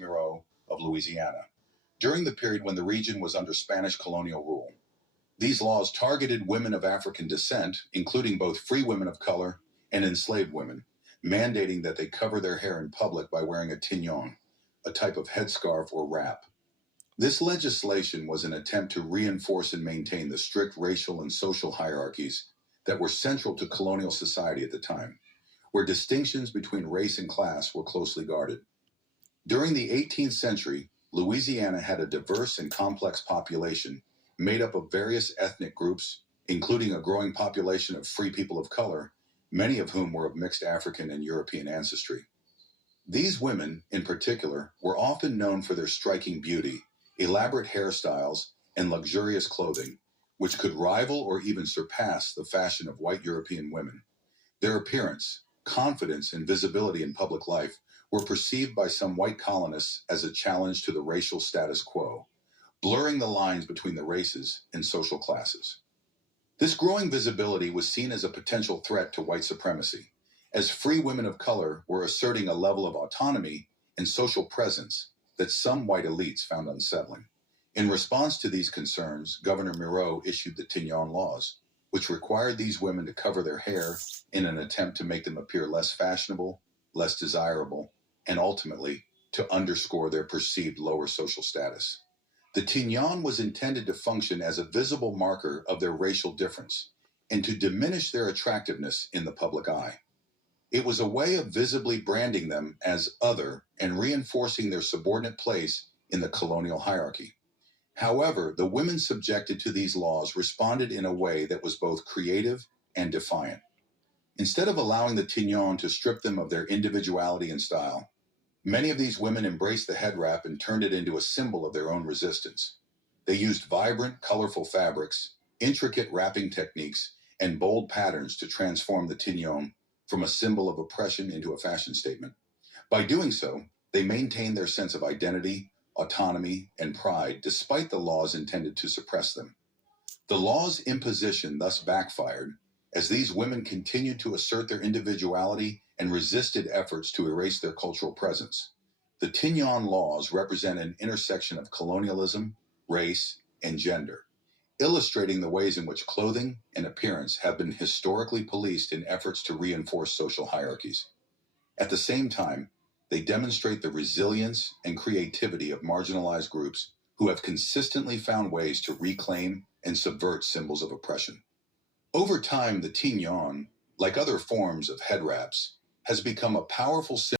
Miro of Louisiana, during the period when the region was under Spanish colonial rule. These laws targeted women of African descent, including both free women of color and enslaved women, mandating that they cover their hair in public by wearing a tignon, a type of headscarf or wrap. This legislation was an attempt to reinforce and maintain the strict racial and social hierarchies that were central to colonial society at the time, where distinctions between race and class were closely guarded. During the 18th century, Louisiana had a diverse and complex population made up of various ethnic groups, including a growing population of free people of color, many of whom were of mixed African and European ancestry. These women, in particular, were often known for their striking beauty, elaborate hairstyles, and luxurious clothing, which could rival or even surpass the fashion of white European women. Their appearance, confidence, and visibility in public life were perceived by some white colonists as a challenge to the racial status quo, blurring the lines between the races and social classes. This growing visibility was seen as a potential threat to white supremacy, as free women of color were asserting a level of autonomy and social presence that some white elites found unsettling. In response to these concerns, Governor Miro issued the Tignon laws, which required these women to cover their hair in an attempt to make them appear less fashionable, less desirable, and ultimately to underscore their perceived lower social status. The Tignon was intended to function as a visible marker of their racial difference and to diminish their attractiveness in the public eye. It was a way of visibly branding them as other and reinforcing their subordinate place in the colonial hierarchy. However, the women subjected to these laws responded in a way that was both creative and defiant. Instead of allowing the Tignon to strip them of their individuality and style, many of these women embraced the head wrap and turned it into a symbol of their own resistance. They used vibrant, colorful fabrics, intricate wrapping techniques, and bold patterns to transform the Tignon from a symbol of oppression into a fashion statement. By doing so, they maintained their sense of identity, autonomy, and pride despite the laws intended to suppress them. The law's imposition thus backfired, as these women continued to assert their individuality and resisted efforts to erase their cultural presence. The Tignon laws represent an intersection of colonialism, race, and gender, illustrating the ways in which clothing and appearance have been historically policed in efforts to reinforce social hierarchies. At the same time, they demonstrate the resilience and creativity of marginalized groups who have consistently found ways to reclaim and subvert symbols of oppression. Over time, the Tignon, like other forms of head wraps, has become a powerful symbol